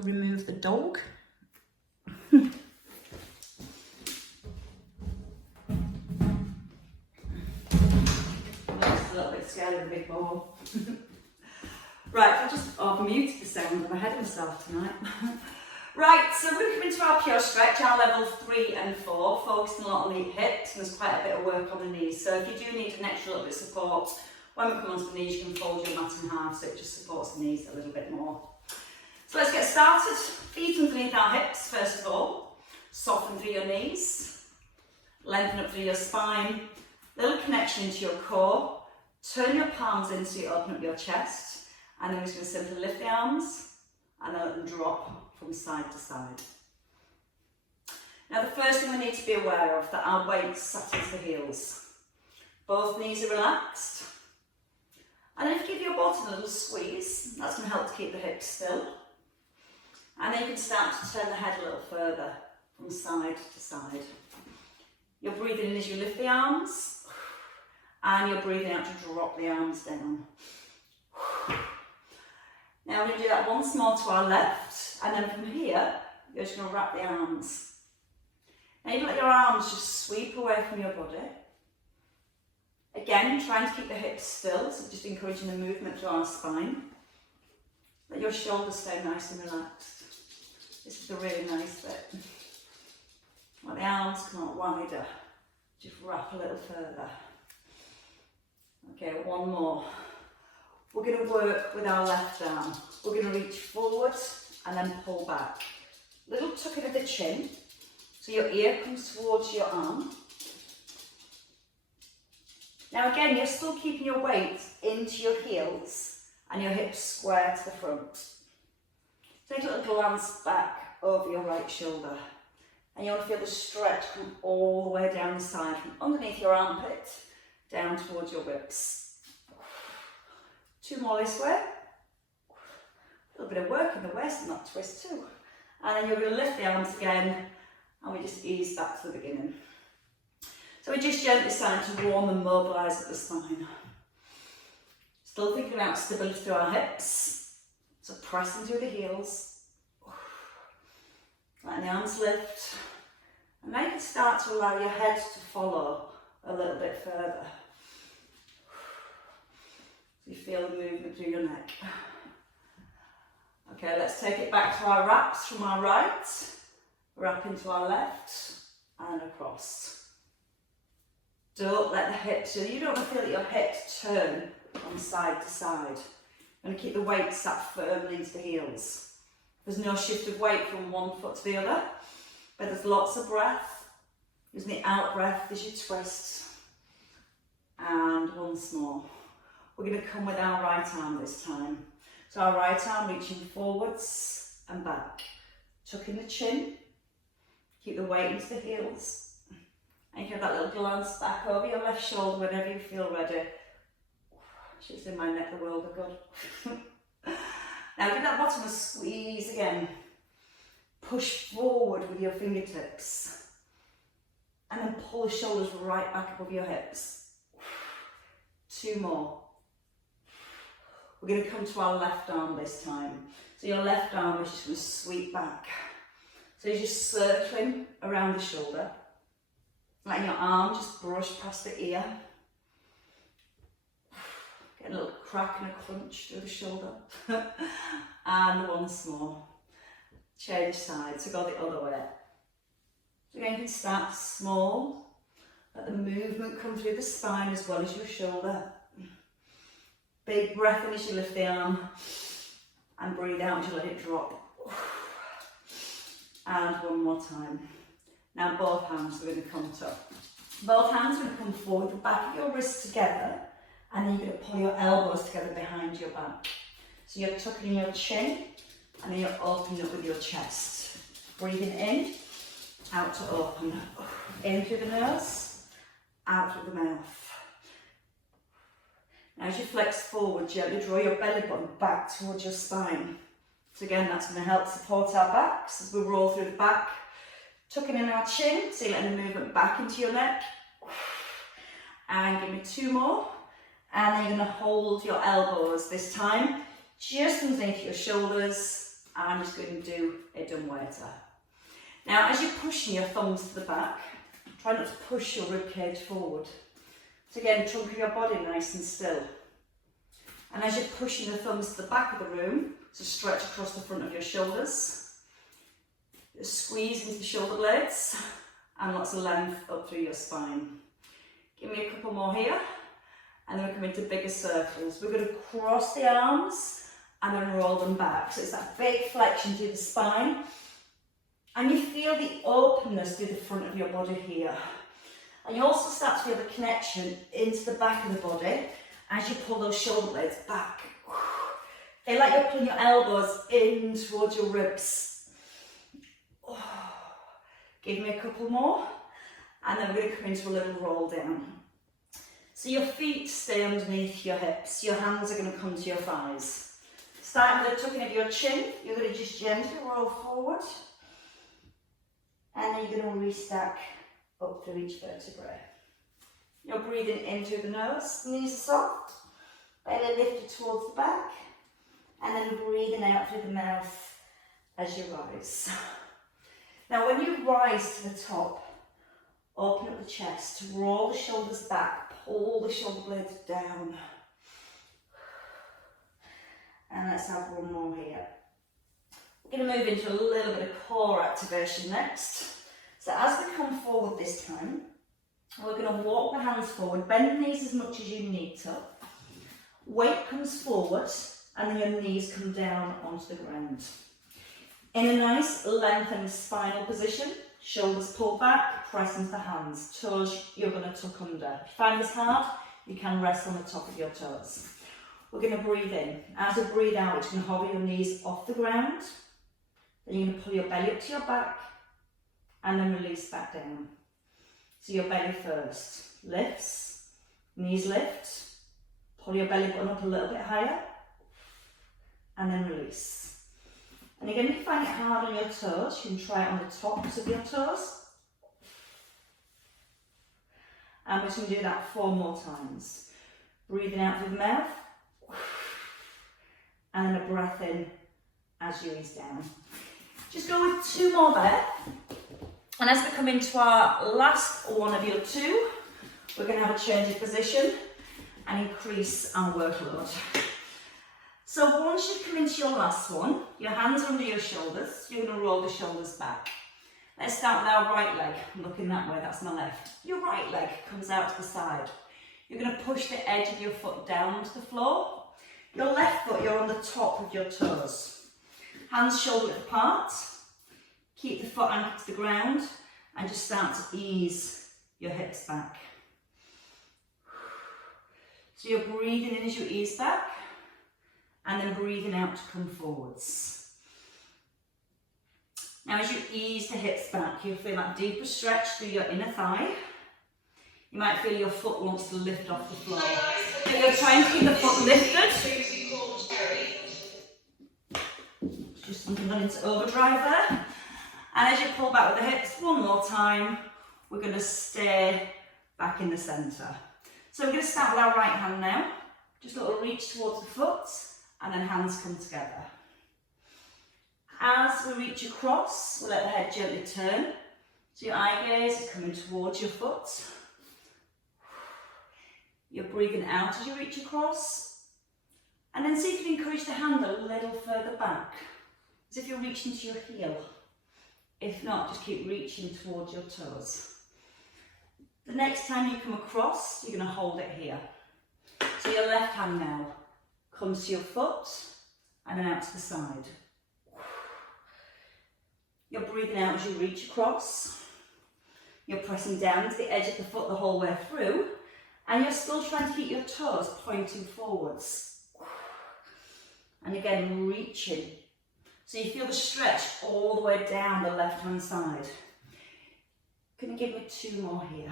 to remove the dog. Looks a little bit scary with a big bowl. Right, I've muted the sound. I'm ahead of myself tonight. Right, so we're going to come into our pure stretch, our level 3 and 4, focusing a lot on the hips, and there's quite a bit of work on the knees. So if you do need an extra little bit of support, when we come onto the knees, you can fold your mat in half, so it just supports the knees a little bit more. So let's get started. Feet underneath our hips, first of all. Soften through your knees. Lengthen up through your spine. Little connection into your core. Turn your palms in so you open up your chest. And then we're just going to simply lift the arms and then let them drop from side to side. Now the first thing we need to be aware of, that our weight sat into the heels. Both knees are relaxed. And then if you give your bottom a little squeeze, that's going to help to keep the hips still. And then you can start to turn the head a little further from side to side. You're breathing in as you lift the arms, and you're breathing out to drop the arms down. Now we're going to do that once more to our left, and then from here, you're just going to wrap the arms. Now you let your arms just sweep away from your body. Again, trying to keep the hips still, so just encouraging the movement through our spine. Let your shoulders stay nice and relaxed. This is a really nice bit. Let the arms come out wider. Just wrap a little further. Okay, one more. We're going to work with our left arm. We're going to reach forward and then pull back. Little tuck in of the chin, so your ear comes towards your arm. Now again, you're still keeping your weight into your heels and your hips square to the front. Take a little glance back over your right shoulder, and you want to feel the stretch come all the way down the side, from underneath your armpit down towards your ribs. 2 more this way. A little bit of work in the waist and that twist too. And then you're going to lift the arms again, and we just ease back to the beginning. So we're just gently starting to warm and mobilise at the spine. Still thinking about stability through our hips. So pressing through the heels. Letting the arms lift. And now you can start to allow your head to follow a little bit further. So you feel the movement through your neck. Okay, let's take it back to our wraps from our right. Wrap into our left and across. Don't let the hips, so you don't want to feel that your hips turn from side to side. You're going to keep the weight sat firmly into the heels. There's no shift of weight from one foot to the other, but there's lots of breath. Using the out breath as you twist. And once more. We're going to come with our right arm this time. So our right arm reaching forwards and back. Tuck in the chin. Keep the weight into the heels. And you can have that little glance back over your left shoulder whenever you feel ready. She's in my neck, the world are good. Now give that bottom a squeeze again. Push forward with your fingertips. And then pull the shoulders right back above your hips. 2 more. We're going to come to our left arm this time. So your left arm is just going to sweep back. So you're just circling around the shoulder. Letting your arm just brush past the ear. Get a little crack and a crunch through the shoulder. And once more. Change sides, so go the other way. So again, you can start small. Let the movement come through the spine as well as your shoulder. Big breath in as you lift the arm. And breathe out as you let it drop. And one more time. Now both hands are going to come up. Both hands are going to come forward, the back of your wrists together, and then you're going to pull your elbows together behind your back. So you're tucking your chin, and then you're opening up with your chest. Breathing in, out to open. In through the nose, out through the mouth. Now as you flex forward, gently draw your belly button back towards your spine. So again, that's going to help support our backs as we roll through the back. Tucking in our chin, so you're letting the movement back into your neck. And give me 2 more. And then you're going to hold your elbows this time just underneath your shoulders. I'm just going to do a dumbwaiter. Now, as you're pushing your thumbs to the back, try not to push your ribcage forward. So again, trunk of your body nice and still. And as you're pushing the thumbs to the back of the room, so stretch across the front of your shoulders, squeeze into the shoulder blades, and lots of length up through your spine. Give me a couple more here, and then we come into bigger circles. We're going to cross the arms and then roll them back. So it's that big flexion through the spine, and you feel the openness through the front of your body here. And you also start to feel the connection into the back of the body as you pull those shoulder blades back. Feel like you're pulling your elbows in towards your ribs. Give me a couple more, and then we're going to come into a little roll down. So your feet stay underneath your hips, your hands are going to come to your thighs. Starting with the tucking of your chin, you're going to just gently roll forward, and then you're going to restack up through each vertebrae. You're breathing in through the nose, knees are soft, belly lifted towards the back, and then breathing out through the mouth as you rise. Now when you rise to the top, open up the chest, roll the shoulders back, pull the shoulder blades down. And let's have one more here. We're going to move into a little bit of core activation next. So as we come forward this time, we're going to walk the hands forward, bend the knees as much as you need to. Weight comes forward, and then your knees come down onto the ground. In a nice lengthened spinal position, shoulders pull back, press into the hands. Toes you're going to tuck under. If you find this hard, you can rest on the top of your toes. We're going to breathe in. As you breathe out, you're going to hover your knees off the ground. Then you're going to pull your belly up to your back, and then release back down. So your belly first. Lifts, knees lift, pull your belly button up a little bit higher, and then release. And again, if you find it hard on your toes, you can try it on the tops of your toes. And we're just going to do that 4 more times. Breathing out through the mouth, and then a breath in as you ease down. Just go with 2 more there. And as we come into our last one of your 2, we're going to have a change of position and increase our workload. So once you come into your last one, your hands are under your shoulders, you're going to roll the shoulders back. Let's start with our right leg. I'm looking that way, that's my left. Your right leg comes out to the side. You're going to push the edge of your foot down onto the floor. Your left foot, you're on the top of your toes. Hands shoulder width apart. Keep the foot anchored to the ground and just start to ease your hips back. So you're breathing in as you ease back, and then breathing out to come forwards. Now as you ease the hips back, you'll feel that deeper stretch through your inner thigh. You might feel your foot wants to lift off the floor. So you're trying to keep the foot lifted. Just something going into overdrive there. And as you pull back with the hips, one more time, we're going to stay back in the centre. So we're going to start with our right hand now. Just a little reach towards the foot, and then hands come together. As we reach across, we'll let the head gently turn. So your eye gaze is coming towards your foot. You're breathing out as you reach across. And then see if you can encourage the hand a little further back, as if you're reaching to your heel. If not, just keep reaching towards your toes. The next time you come across, you're going to hold it here. So your left hand now comes to your foot and then out to the side. You're breathing out as you reach across. You're pressing down to the edge of the foot the whole way through, and you're still trying to keep your toes pointing forwards. And again, reaching. So you feel the stretch all the way down the left hand side. Can you give me 2 more here?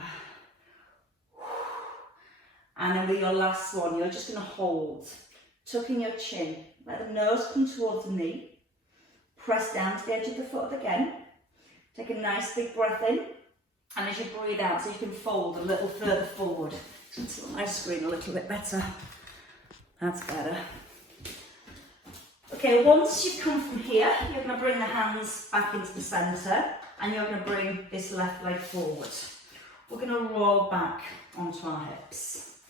And then with your last one, you're just going to hold, tucking your chin, let the nose come towards the knee, press down to the edge of the foot again, take a nice big breath in, and as you breathe out, so you can fold a little further forward. Just on my screen a little bit better. That's better. Okay, once you've come from here, you're going to bring the hands back into the centre and you're going to bring this left leg forward. We're going to roll back onto our hips.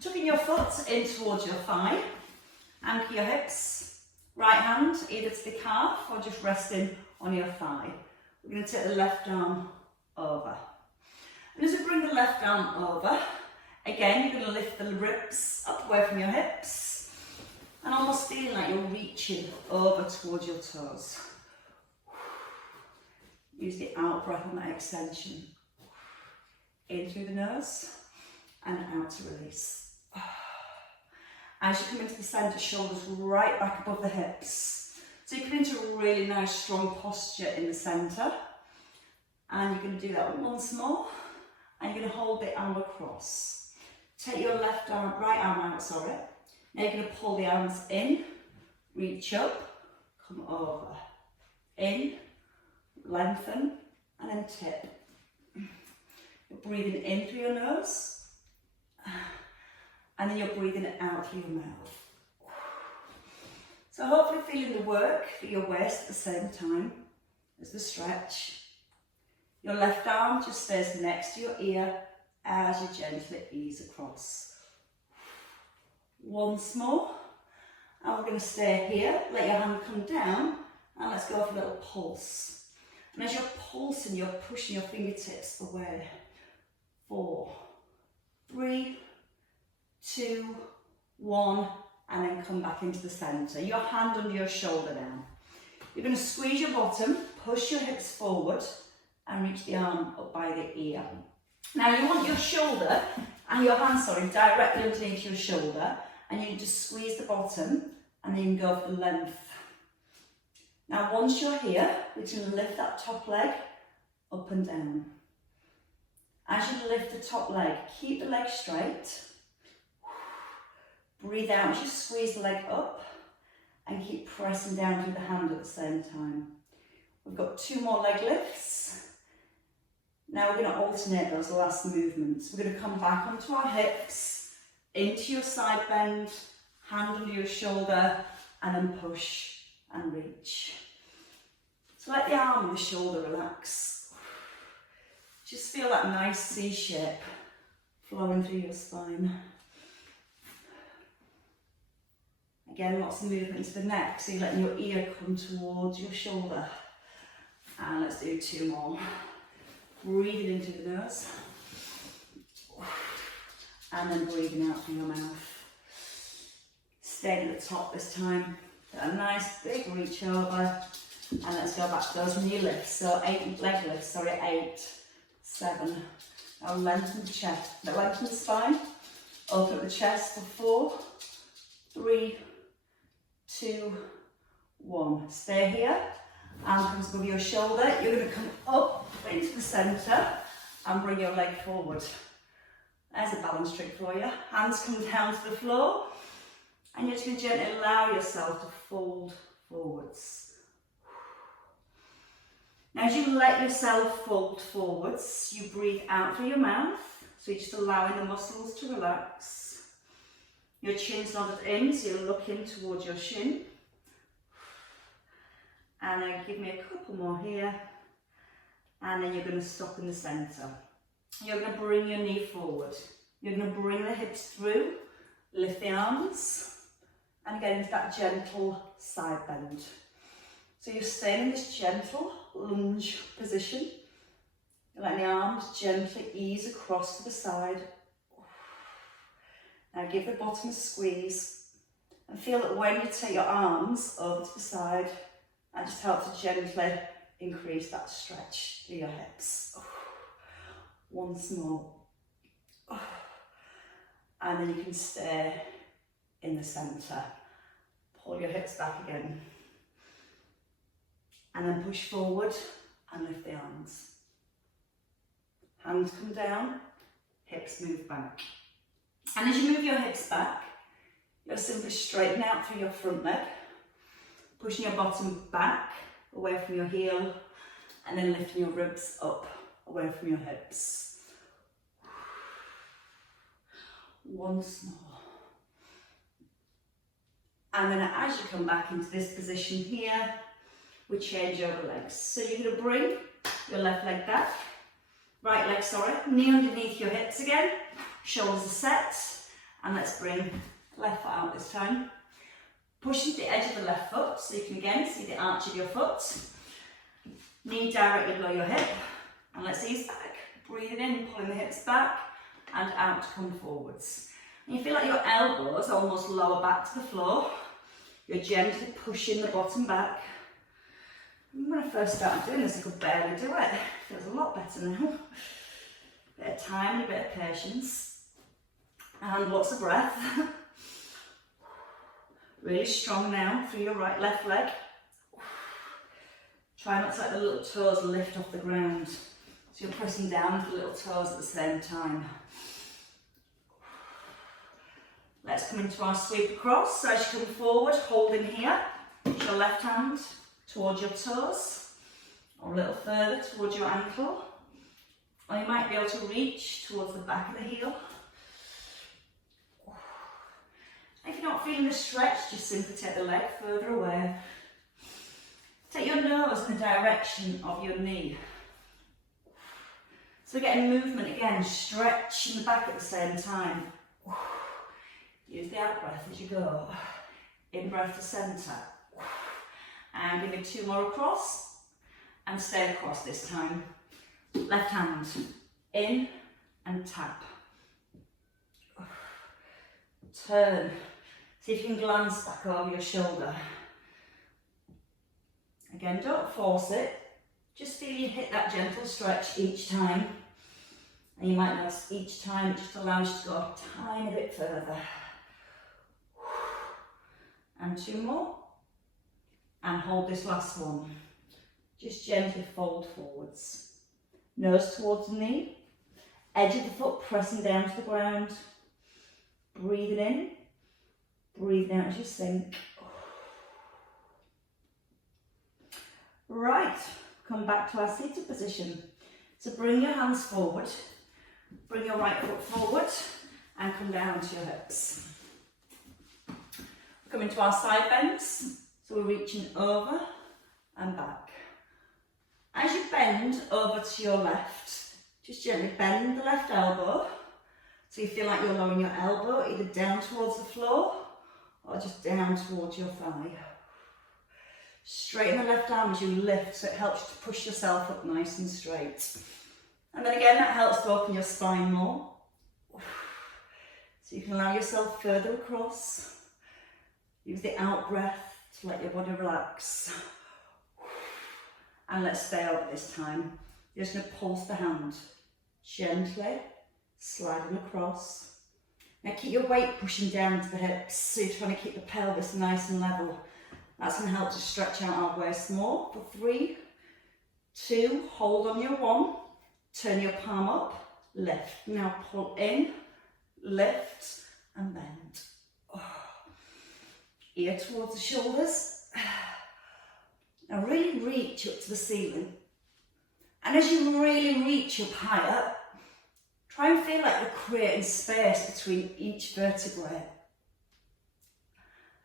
Tucking your foot in towards your thigh, anchor your hips, right hand either to the calf or just resting on your thigh. We're going to take the left arm over. And as we bring the left arm over, again you're going to lift the ribs up away from your hips and almost feeling like you're reaching over towards your toes. Use the out breath on that extension. In through the nose and out to release. As you come into the centre, shoulders right back above the hips. So you come into a really nice strong posture in the centre. And you're going to do that once more. And you're going to hold the arm across. Take your right arm out, sorry. Now you're going to pull the arms in, reach up, come over. In, lengthen, and then tip. You're breathing in through your nose, and then you're breathing out through your mouth. So hopefully feeling the work for your waist at the same time as the stretch. Your left arm just stays next to your ear as you gently ease across. Once more, and we're going to stay here. Let your hand come down, and let's go for a little pulse. And as you're pulsing, you're pushing your fingertips away. 4, 3, 2, 1, and then come back into the centre. Your hand under your shoulder now. You're going to squeeze your bottom, push your hips forward, and reach the arm up by the ear. Now you want your shoulder and your hand, directly underneath your shoulder, and you just squeeze the bottom, and then you can go for the length. Now once you're here, we're going to lift that top leg up and down. As you lift the top leg, keep the leg straight. Breathe out as you squeeze the leg up and keep pressing down through the hand at the same time. We've got 2 more leg lifts. Now we're going to alternate those last movements. We're going to come back onto our hips, into your side bend, hand under your shoulder, and then push and reach. So let the arm and the shoulder relax. Just feel that nice C shape flowing through your spine. Again, lots of movement to the neck, so you're letting your ear come towards your shoulder. And let's do 2 more. Breathing into the nose. And then breathing out through your mouth. Staying at the top this time. Get a nice big reach over. And let's go back to those knee lifts. So 8 leg lifts, 8, 7. Now lengthen the chest, lengthen the spine. Open up the chest for 4, 3, 2, 1. Stay here. Arm comes above your shoulder. You're going to come up into the centre and bring your leg forward. There's a balance trick for you. Hands come down to the floor, and you're just going to gently allow yourself to fold forwards. Now as you let yourself fold forwards, you breathe out through your mouth, so you're just allowing the muscles to relax. Your chin's nodded in, so you're looking towards your shin. And then give me a couple more here, and then you're going to stop in the centre. You're going to bring your knee forward. You're going to bring the hips through, lift the arms, and get into that gentle side bend. So you're staying in this gentle lunge position. You're letting the arms gently ease across to the side. Now give the bottom a squeeze, and feel that when you take your arms over to the side, that just helps to gently increase that stretch through your hips. Once more. And then you can stay in the centre. Pull your hips back again. And then push forward and lift the arms. Hands come down, hips move back. And as you move your hips back, you'll simply straighten out through your front leg, pushing your bottom back away from your heel, and then lifting your ribs up away from your hips. Once more. And then as you come back into this position here, we change over legs. So you're going to bring your left leg back, right leg, sorry, knee underneath your hips again, shoulders are set, and let's bring left foot out this time. Push into the edge of the left foot so you can again see the arch of your foot. Knee directly below your hip, and let's ease back. Breathing in, pulling the hips back, and out to come forwards. And you feel like your elbows almost lower back to the floor. You're gently pushing the bottom back. When I first started doing this, I could barely do it. It feels a lot better now. Bit of time and a bit of patience. And lots of breath. Really strong now through your right left leg. Try not to let the little toes lift off the ground. So you're pressing down with the little toes at the same time. Let's come into our sweep across. So as you come forward, holding here, put your left hand towards your toes, or a little further towards your ankle. Or you might be able to reach towards the back of the heel. If you're not feeling the stretch, just simply take the leg further away. Take your nose in the direction of your knee. So getting movement again, stretching the back at the same time. Use the out breath as you go. In breath to centre. And give it 2 more across. And stay across this time. Left hand in and tap. Turn. See if you can glance back over your shoulder. Again, don't force it. Just feel you hit that gentle stretch each time. And you might notice each time it just allows you to go a tiny bit further. And 2 more. And hold this last one. Just gently fold forwards. Nose towards the knee. Edge of the foot pressing down to the ground. Breathing in. Breathing out as you sink. Right, come back to our seated position. So bring your hands forward, bring your right foot forward and come down to your hips. Come into our side bends, so we're reaching over and back. As you bend over to your left, just gently bend the left elbow, so you feel like you're lowering your elbow either down towards the floor or just down towards your thigh. Straighten the left arm as you lift, so it helps you to push yourself up nice and straight. And then again, that helps to open your spine more. So you can allow yourself further across. Use the out breath to let your body relax. And let's stay over this time. You're just going to pulse the hand gently, sliding across. Now keep your weight pushing down to the hips, so you're trying to keep the pelvis nice and level. That's going to help to stretch out our waist more. For 3, 2, hold on your 1, turn your palm up, lift. Now pull in, lift and bend. Ear towards the shoulders. Now really reach up to the ceiling. And as you really reach up higher, try and feel like you're creating space between each vertebrae.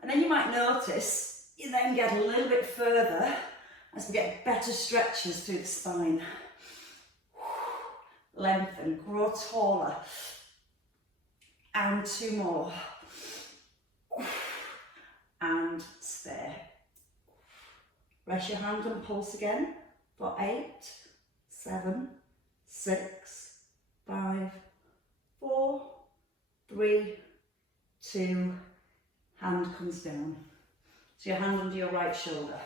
And then you might notice you then get a little bit further as we get better stretches through the spine. Lengthen, grow taller. And 2 more. And stay. Rest your hand and pulse again for 8, 7, 6, 5, 4, 3, 2, hand comes down. So your hand under your right shoulder.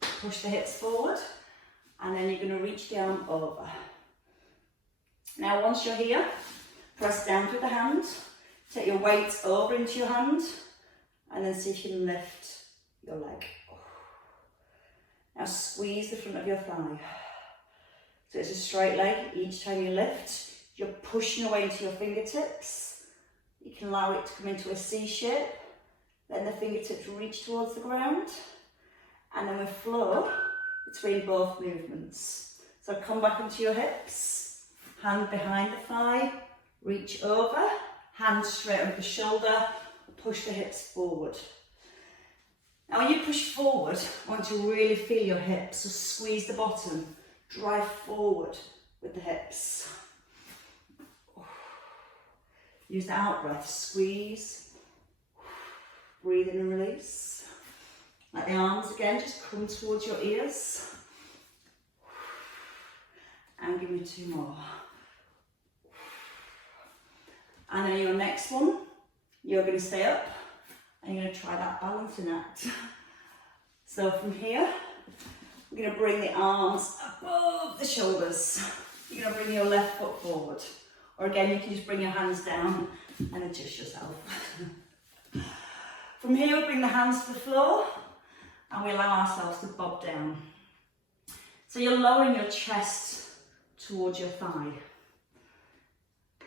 Push the hips forward and then you're going to reach down over. Now once you're here, press down through the hand, take your weight over into your hand and then see if you can lift your leg. Now squeeze the front of your thigh. So it's a straight leg. Each time you lift, you're pushing away into your fingertips. You can allow it to come into a C shape. Then the fingertips reach towards the ground. And then we flow between both movements. So come back into your hips. Hand behind the thigh. Reach over. Hand straight over the shoulder. Push the hips forward. Now when you push forward, I want you to really feel your hips, so squeeze the bottom, drive forward with the hips. Use the out breath, squeeze, breathe in and release. Let the arms again just come towards your ears. And give me 2 more. And then your next one, you're going to stay up and you're going to try that balancing act. So from here, we're going to bring the arms above the shoulders. You're going to bring your left foot forward. Or again, you can just bring your hands down and adjust yourself. From here, we bring the hands to the floor and we allow ourselves to bob down. So you're lowering your chest towards your thigh.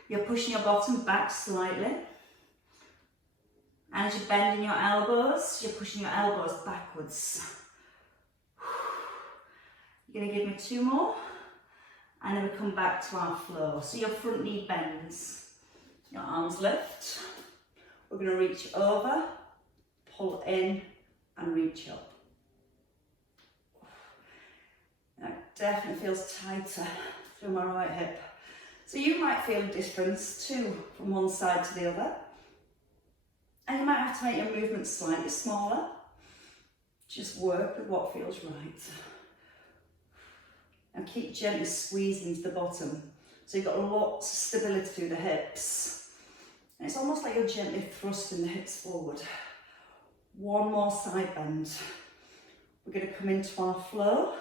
You're pushing your bottom back slightly. And as you're bending your elbows, you're pushing your elbows backwards. You're going to give me 2 more. And then we come back to our flow. So your front knee bends. Your arms lift. We're going to reach over, pull in and reach up. That definitely feels tighter through my right hip. So you might feel a difference too from one side to the other. And you might have to make your movements slightly smaller. Just work with what feels right. And keep gently squeezing into the bottom. So you've got lots of stability through the hips. And it's almost like you're gently thrusting the hips forward. 1 more side bend. We're going to come into our flow.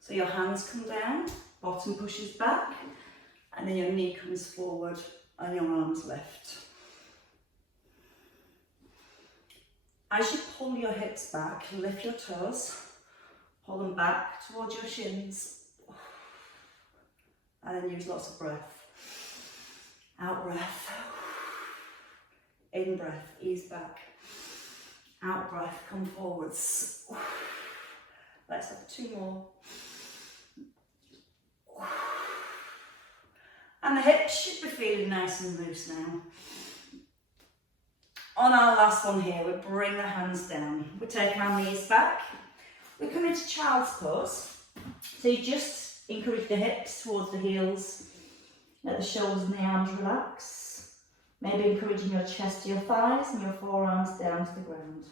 So your hands come down, bottom pushes back, and then your knee comes forward and your arms lift. As you pull your hips back, lift your toes, pull them back towards your shins, and then use lots of breath. Out breath, in breath, ease back. Out breath, come forwards. Let's have 2 more. And the hips should be feeling nice and loose now. On our last one here, we bring the hands down. We take our knees back. We come into child's pose. So you just encourage the hips towards the heels. Let the shoulders and the arms relax. Maybe encouraging your chest to your thighs and your forearms down to the ground.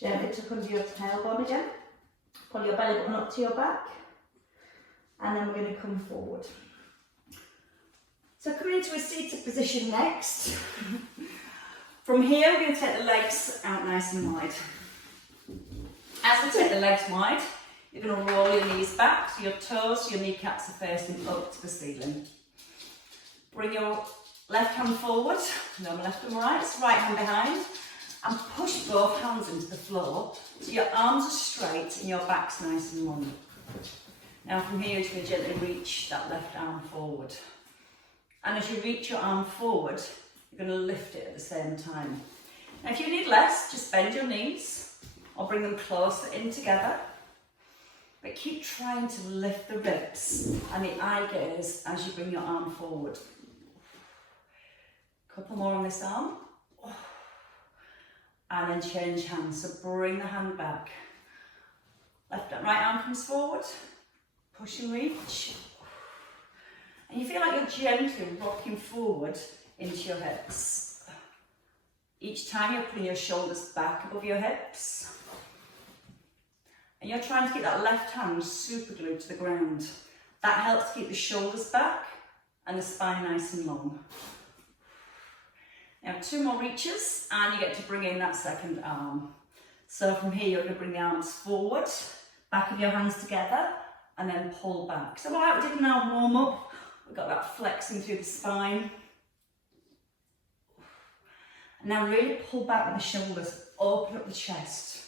Gently tuck under your tailbone again. Pull your belly button up to your back. And then we're going to come forward. So coming into a seated position next. From here, we're going to take the legs out nice and wide. As we take the legs wide, you're going to roll your knees back, so your toes, your kneecaps are facing up to the ceiling. Bring your left hand forward, no, left and right, so right hand behind, and push both hands into the floor, so your arms are straight and your back's nice and long. Now from here, you're going to gently reach that left arm forward. And as you reach your arm forward, you're going to lift it at the same time. Now if you need less, just bend your knees or bring them closer in together. But keep trying to lift the ribs and the eye gaze as you bring your arm forward. Couple more on this arm. And then change hands, so bring the hand back. Left and right arm comes forward. Push and reach. And you feel like you're gently rocking forward into your hips. Each time you're putting your shoulders back above your hips. And you're trying to keep that left hand super glued to the ground. That helps keep the shoulders back and the spine nice and long. Now 2 more reaches and you get to bring in that second arm. So from here you're going to bring the arms forward, back of your hands together, and then pull back. So like we did in our warm up, we've got that flexing through the spine. And now really pull back with the shoulders, open up the chest.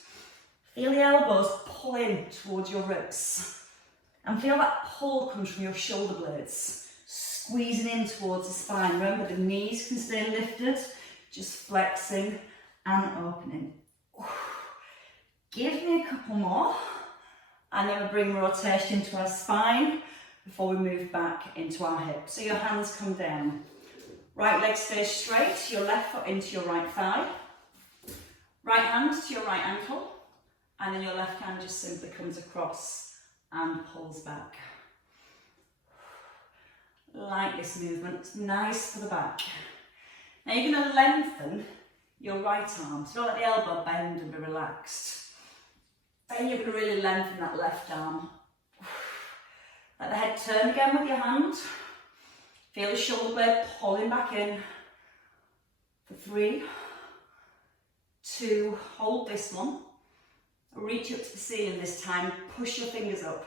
Feel the elbows pull in towards your ribs. And feel that pull comes from your shoulder blades, squeezing in towards the spine. Remember, the knees can stay lifted, just flexing and opening. Give me a couple more. And then we bring rotation to our spine before we move back into our hips. So your hands come down. Right leg stays straight, your left foot into your right thigh. Right hand to your right ankle, and then your left hand just simply comes across and pulls back. Like this movement, it's nice for the back. Now you're going to lengthen your right arm, so don't let the elbow bend and be relaxed. Then you're going to really lengthen that left arm. Let the head turn again with your hand. Feel the shoulder blade pulling back in. For 3, 2, hold this one. Reach up to the ceiling this time, push your fingers up.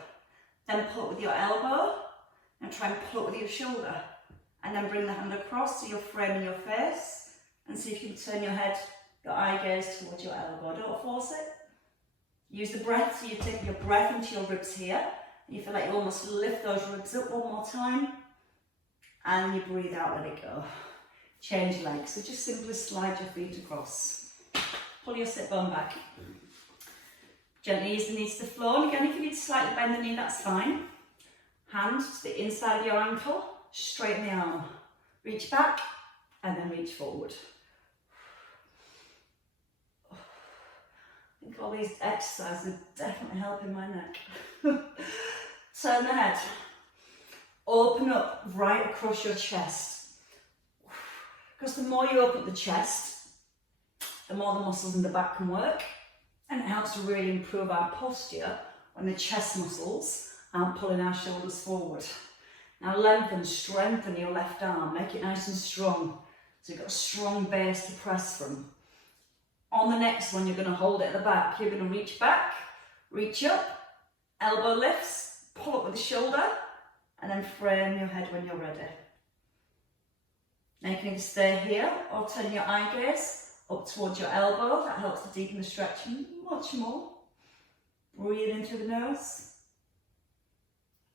Then pull it with your elbow and try and pull it with your shoulder. And then bring the hand across so you're framing your face and see if you can turn your head, your eye gaze towards your elbow. Don't force it. Use the breath, so you take your breath into your ribs here. You feel like you almost lift those ribs up one more time. And you breathe out, let it go. Change legs, so just simply slide your feet across. Pull your sit bone back. Gently ease the knees to the floor, and again if you need to slightly bend the knee, that's fine. Hand to the inside of your ankle, straighten the arm. Reach back, and then reach forward. I think all these exercises are definitely helping my neck. Turn the head. Open up right across your chest. Because the more you open the chest, the more the muscles in the back can work, and it helps to really improve our posture when the chest muscles aren't pulling our shoulders forward. Now lengthen, strengthen your left arm, make it nice and strong, so you've got a strong base to press from. On the next one, you're going to hold it at the back. You're going to reach back, reach up, elbow lifts, pull up with the shoulder, and then frame your head when you're ready. Now you can either stay here or turn your eye gaze up towards your elbow. That helps to deepen the stretching much more. Breathe in through the nose,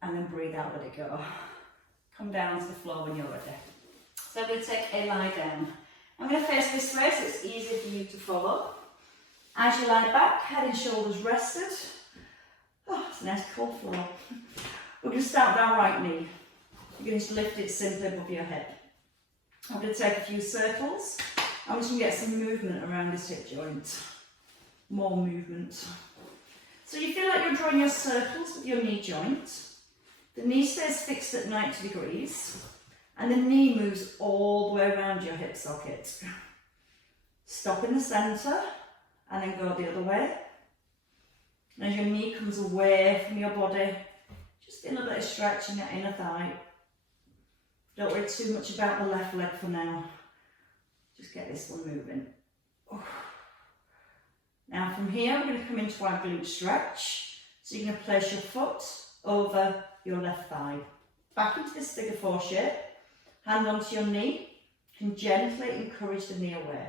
and then breathe out, let it go. Come down to the floor when you're ready. So I'm going to take a lie down. I'm going to face this way so it's easier for you to follow. As you lie back, head and shoulders rested. Oh, it's a nice cold floor. We're going to start with our right knee. You're going to lift it simply above your hip. I'm going to take a few circles. I'm just going to get some movement around this hip joint. More movement. So you feel like you're drawing your circles with your knee joint. The knee stays fixed at 90 degrees. And the knee moves all the way around your hip socket. Stop in the centre and then go the other way. And as your knee comes away from your body, just a little bit of stretch in your inner thigh. Don't worry too much about the left leg for now. Just get this one moving. Now from here, we're going to come into our glute stretch. So you're going to place your foot over your left thigh. Back into this figure 4 shape. Hand onto your knee. You can gently encourage the knee away.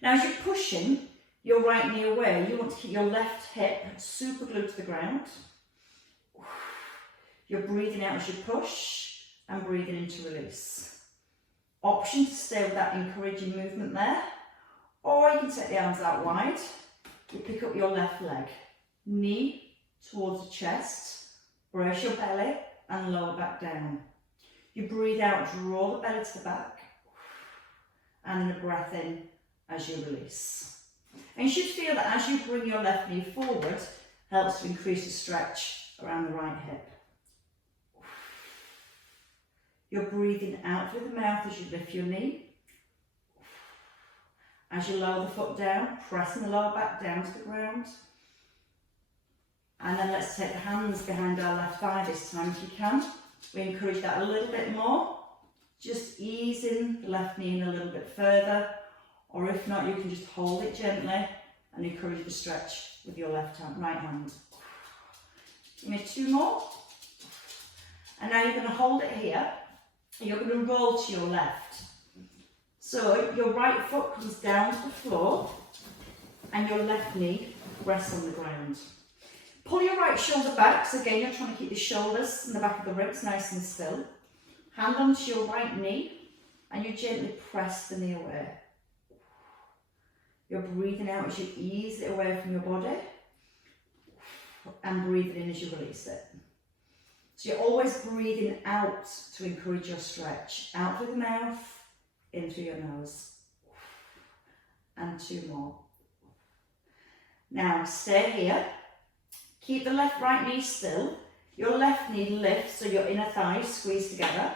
Now as you're pushing your right knee away, you want to keep your left hip super glued to the ground. You're breathing out as you push and breathing in to release. Option to stay with that encouraging movement there, or you can take the arms out wide. You pick up your left leg, knee towards the chest, brace your belly and lower back down. You breathe out, draw the belly to the back, and then a breath in as you release. And you should feel that as you bring your left knee forward, helps to increase the stretch around the right hip. You're breathing out through the mouth as you lift your knee. As you lower the foot down, pressing the lower back down to the ground. And then let's take the hands behind our left thigh this time if you can. We encourage that a little bit more. Just easing the left knee in a little bit further. Or if not, you can just hold it gently and encourage the stretch with your right hand. Give me 2 more. And now you're going to hold it here. You're going to roll to your left. So your right foot comes down to the floor and your left knee rests on the ground. Pull your right shoulder back. So again, you're trying to keep the shoulders and the back of the ribs nice and still. Hand onto your right knee and you gently press the knee away. You're breathing out as you ease it away from your body and breathing in as you release it. So you're always breathing out to encourage your stretch. Out through the mouth, in through your nose. and 2 more. Now stay here. Keep the left right knee still. Your left knee lifts so your inner thighs squeeze together.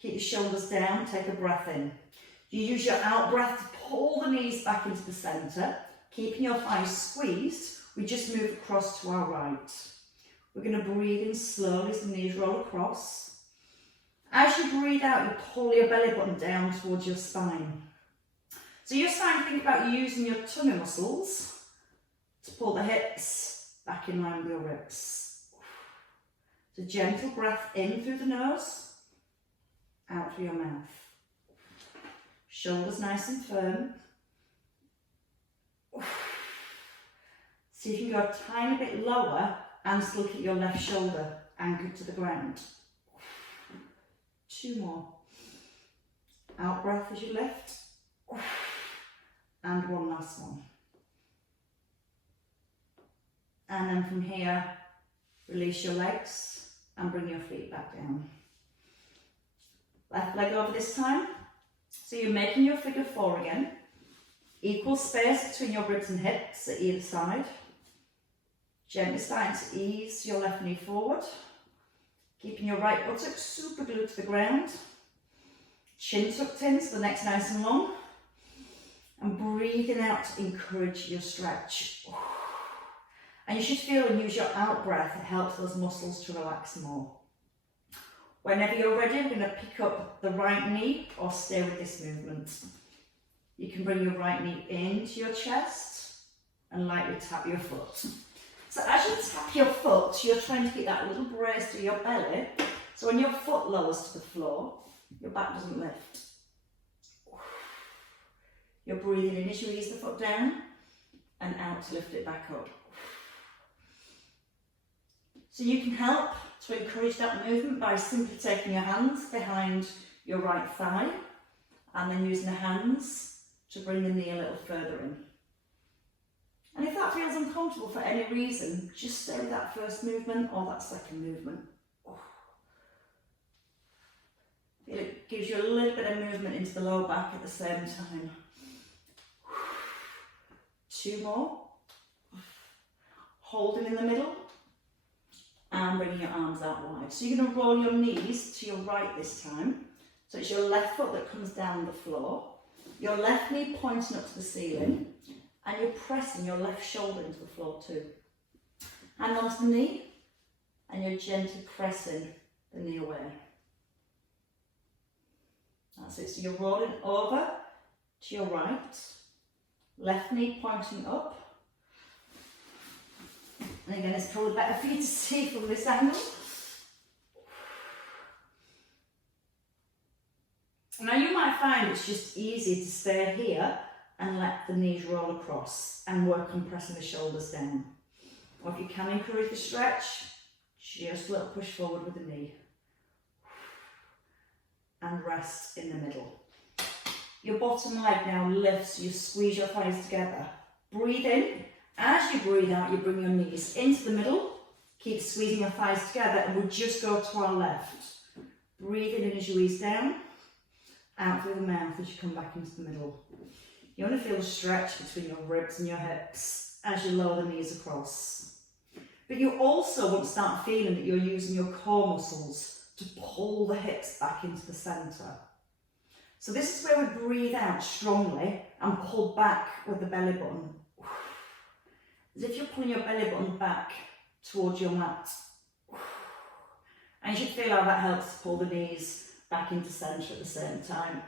Keep your shoulders down, take a breath in. You use your out breath to pull the knees back into the centre. Keeping your thighs squeezed, we just move across to our right. We're going to breathe in slowly as the knees roll across. As you breathe out, you pull your belly button down towards your spine. So you're starting to think about using your tummy muscles to pull the hips back in line with your ribs. So gentle breath in through the nose, out through your mouth. Shoulders nice and firm. See if you can go a tiny bit lower and still keep your left shoulder anchored to the ground. 2 more. Out breath as you lift. And one last one. And then from here, release your legs and bring your feet back down. Left leg over this time. So you're making your figure 4 again. Equal space between your ribs and hips at either side. Gently starting to ease your left knee forward. Keeping your right buttock super glued to the ground. Chin tucked in so the neck's nice and long. And breathing out to encourage your stretch. And you should feel and use your out breath. It helps those muscles to relax more. Whenever you're ready, we're going to pick up the right knee or stay with this movement. You can bring your right knee into your chest and lightly tap your foot. So as you tap your foot, you're trying to keep that little brace to your belly. So when your foot lowers to the floor, your back doesn't lift. You're breathing in as you ease the foot down and out to lift it back up. So you can help to encourage that movement by simply taking your hands behind your right thigh and then using the hands to bring the knee a little further in. And if that feels uncomfortable for any reason, just stay with that first movement or that second movement. It gives you a little bit of movement into the lower back at the same time. 2 more. Holding in the middle and bringing your arms out wide. So you're going to roll your knees to your right this time. So it's your left foot that comes down the floor, your left knee pointing up to the ceiling, and you're pressing your left shoulder into the floor too. Hand onto the knee, and you're gently pressing the knee away. That's it. So you're rolling over to your right, left knee pointing up. And again, it's probably better for you to see from this angle. Now you might find it's just easy to stay here and let the knees roll across and work on pressing the shoulders down. Or if you can encourage the stretch, just a little push forward with the knee. And rest in the middle. Your bottom leg now lifts, you squeeze your thighs together. Breathe in. As you breathe out, you bring your knees into the middle. Keep squeezing your thighs together and we'll just go to our left. Breathing in as you ease down. Out through the mouth as you come back into the middle. You want to feel a stretch between your ribs and your hips as you lower the knees across. But you also want to start feeling that you're using your core muscles to pull the hips back into the centre. So this is where we breathe out strongly and pull back with the belly button. As if you're pulling your belly button back towards your mat. And you should feel how that helps to pull the knees back into centre at the same time.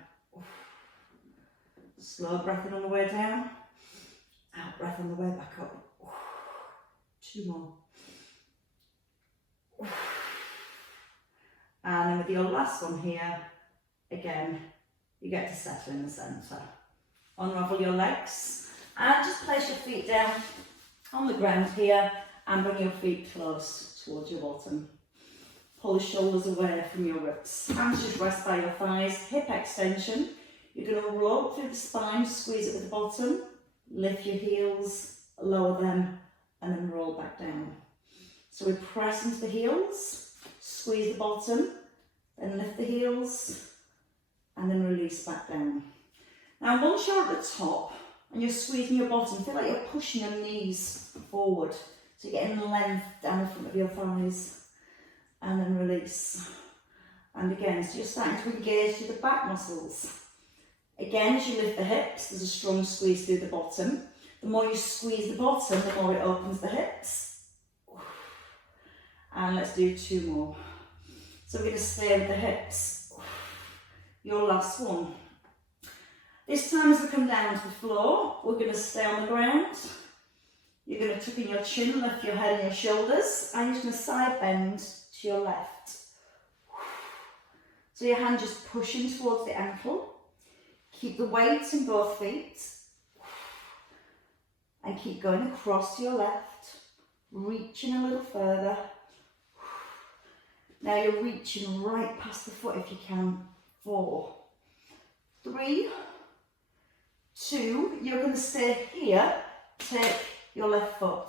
Slow breath in on the way down. Out breath on the way back up. 2 more. And then with your last one here, again, you get to settle in the centre. Unravel your legs and just place your feet down on the ground here and bring your feet close towards your bottom. Pull the shoulders away from your ribs. Hands just rest by your thighs, hip extension. You're going to roll up through the spine, squeeze it at the bottom, lift your heels, lower them, and then roll back down. So we press into the heels, squeeze the bottom, then lift the heels, and then release back down. Now once you're at the top, and you're squeezing your bottom. Feel like you're pushing your knees forward. So you're getting length down the front of your thighs. And then release. And again, so you're starting to engage through the back muscles. Again, as you lift the hips, there's a strong squeeze through the bottom. The more you squeeze the bottom, the more it opens the hips. And let's do 2 more. So we're going to stay with the hips. Your last one. This time as we come down to the floor, we're going to stay on the ground. You're going to tuck in your chin, lift your head and your shoulders, and you're just going to side bend to your left. So your hand just pushing towards the ankle. Keep the weight in both feet. And keep going across to your left, reaching a little further. Now you're reaching right past the foot if you can. 4, 3, 2, you're going to stay here. Take your left foot.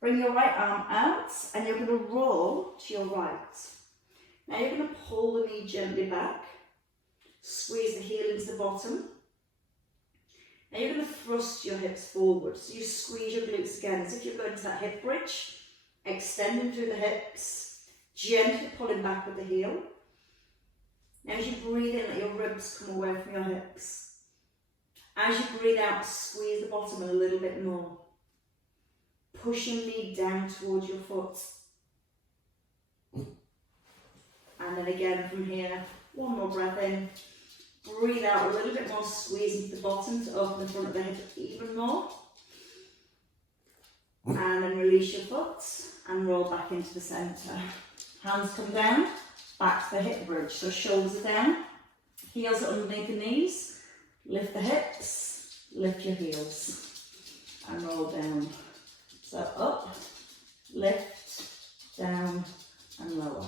Bring your right arm out and you're going to roll to your right. Now you're going to pull the knee gently back. Squeeze the heel into the bottom. Now you're going to thrust your hips forward. So you squeeze your glutes again as if you're going to that hip bridge. Extending through the hips. Gently pulling back with the heel. Now as you breathe in, let your ribs come away from your hips. As you breathe out, squeeze the bottom a little bit more. Push your knee down towards your foot. And then again from here, 1 more breath in. Breathe out a little bit more, squeeze into the bottom to open the front of the hip even more. And then release your foot and roll back into the centre. Hands come down, back to the hip bridge. So shoulders are down, heels are underneath the knees. Lift the hips, lift your heels. And roll down. So up, lift, down and lower.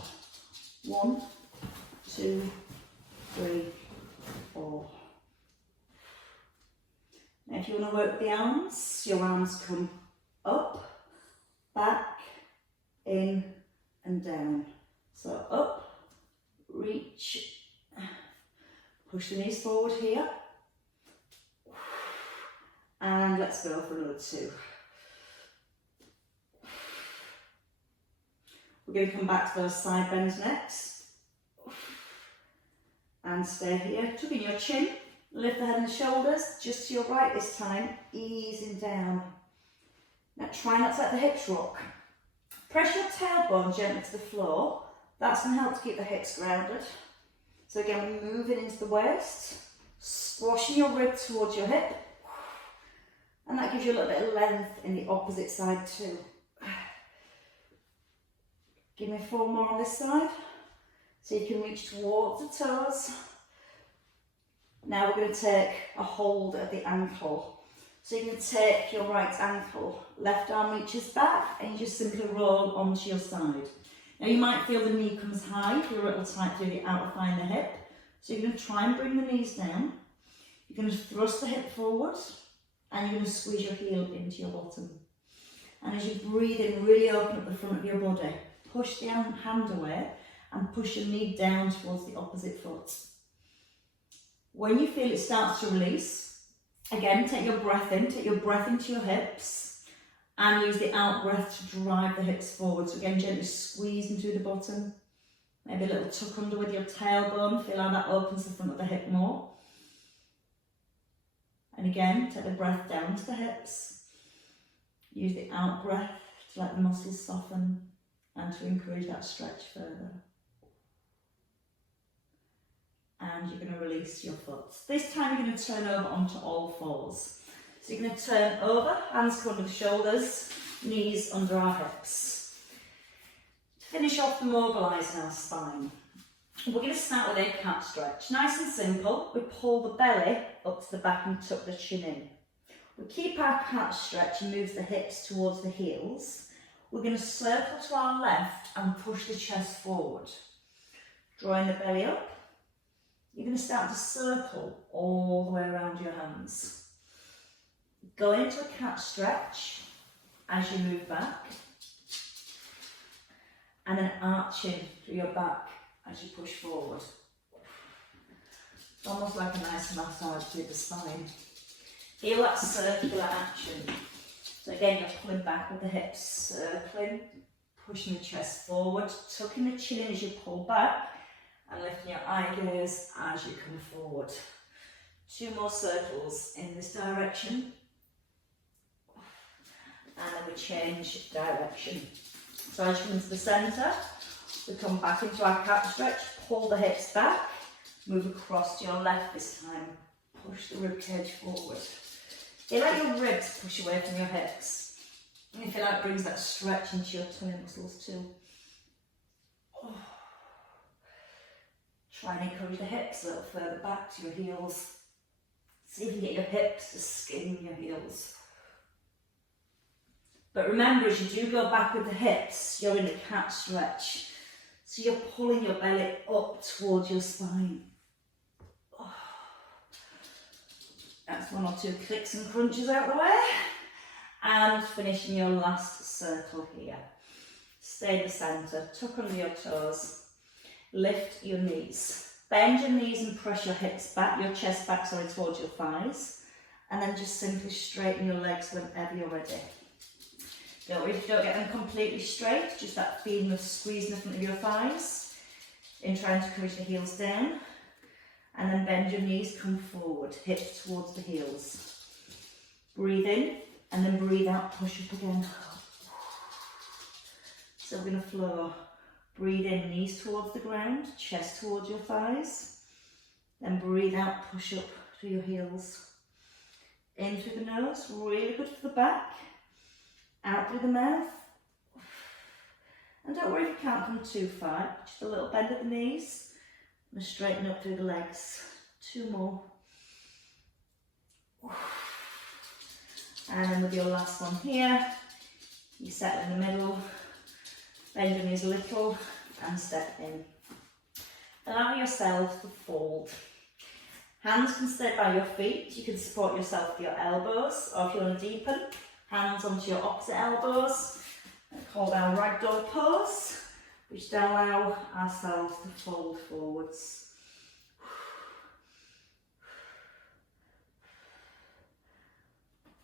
1, 2, 3, 4. Now if you want to work with the arms, your arms come up, back, in and down. So up, reach, push the knees forward here. And let's go for another 2. We're going to come back to those side bends next. And stay here, tucking your chin, lift the head and shoulders, just to your right this time, easing down. Now try not to let the hips rock. Press your tailbone gently to the floor. That's going to help to keep the hips grounded. So again, we're moving into the waist, squashing your rib towards your hip. And that gives you a little bit of length in the opposite side too. Give me 4 more on this side. So you can reach towards the toes. Now we're going to take a hold of the ankle. So you can take your right ankle, left arm reaches back, and you just simply roll onto your side. Now you might feel the knee comes high if you're a little tight through the outer thigh and the hip. So you're going to try and bring the knees down. You're going to thrust the hip forward, and you're going to squeeze your heel into your bottom. And as you breathe in, really open up the front of your body. Push the hand away and push your knee down towards the opposite foot. When you feel it starts to release, again, take your breath into your hips and use the out breath to drive the hips forward. So again, gently squeezing through the bottom, maybe a little tuck under with your tailbone, feel how that opens the front of the hip more. And again, take the breath down to the hips, use the out breath to let the muscles soften and to encourage that stretch further. And you're going to release your foot. This time you're going to turn over onto all fours. So you're going to turn over, hands come under the shoulders, knees under our hips. To finish off the mobilising our spine, we're going to start with a cat stretch. Nice and simple. We pull the belly up to the back and tuck the chin in. We keep our cat stretch and move the hips towards the heels. We're going to circle to our left and push the chest forward. Drawing the belly up. You're going to start to circle all the way around your hands. Go into a cat stretch as you move back. And then arching through your back as you push forward. It's almost like a nice massage through the spine. Feel that circular action. So again, you're pulling back with the hips, circling, pushing the chest forward, tucking the chin in as you pull back, and lifting your eye gaze as you come forward. 2 more circles in this direction. And then we change direction. So as you come into the centre, we come back into our cat stretch, pull the hips back, move across to your left this time, push the ribcage forward. Feel like your ribs push away from your hips. And you feel like it brings that stretch into your tummy muscles too. Try and encourage the hips a little further back to your heels. See if you can get your hips to skin your heels. But remember, as you do go back with the hips, you're in a cat stretch. So you're pulling your belly up towards your spine. That's 1 or 2 clicks and crunches out the way. And finishing your last circle here. Stay in the centre, tuck under your toes, lift your knees. Bend your knees and press your hips back, your chest back, towards your thighs. And then just simply straighten your legs whenever you're ready. Don't worry if you don't get them completely straight, just that feeling of squeezing the front of your thighs in trying to push the heels down. And then bend your knees, come forward, hips towards the heels. Breathe in and then breathe out, push up again. So we're going to flow. Breathe in, knees towards the ground, chest towards your thighs. Then breathe out, push up to your heels. In through the nose, really good for the back. Out through the mouth. And don't worry if you can't come too far, just a little bend at the knees. And straighten up through the legs. 2 more. And then with your last one here, you settle in the middle, bend your knees a little and step in. Allow yourself to fold. Hands can stay by your feet. You can support yourself with your elbows, or if you want to deepen, hands onto your opposite elbows. Called our ragdoll pose, which allow ourselves to fold forwards.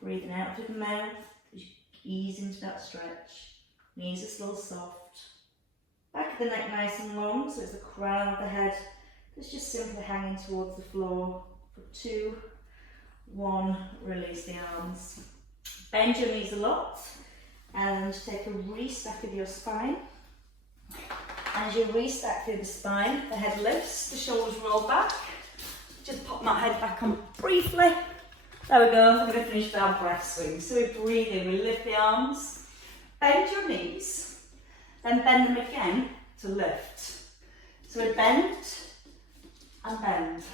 Breathing out through the mouth as you ease into that stretch. Knees are still soft. Back of the neck nice and long, so it's the crown of the head that's just simply hanging towards the floor. For 2, 1, release the arms. Bend your knees a lot. And take a restack of your spine. And as you restack through the spine, the head lifts, the shoulders roll back. Just pop that head back on briefly. There we go, we're going to finish with our breath swing. So we breathe in, we lift the arms, bend your knees, then bend them again to lift. So we bend and bend.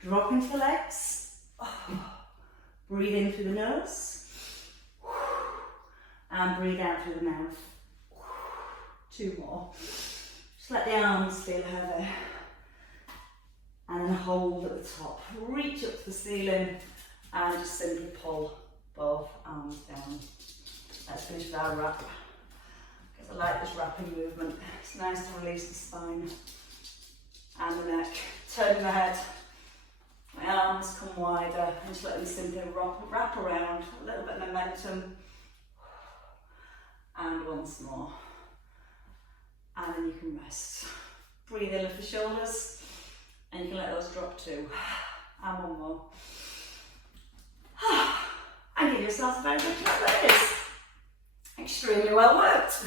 Drop into the legs. Breathe in through the nose. And breathe out through the mouth. 2 more. Just let the arms feel heavy. And then hold at the top. Reach up to the ceiling and just simply pull both arms down. Let's finish with our wrap. Because I like this wrapping movement. It's nice to release the spine and the neck. Turn the head. My arms come wider and just let them simply wrap around. A little bit of momentum. And once more. And then you can rest. Breathe in, lift the shoulders, and you can let those drop too. And 1 more. And give yourself a very good clap. That is extremely well worked.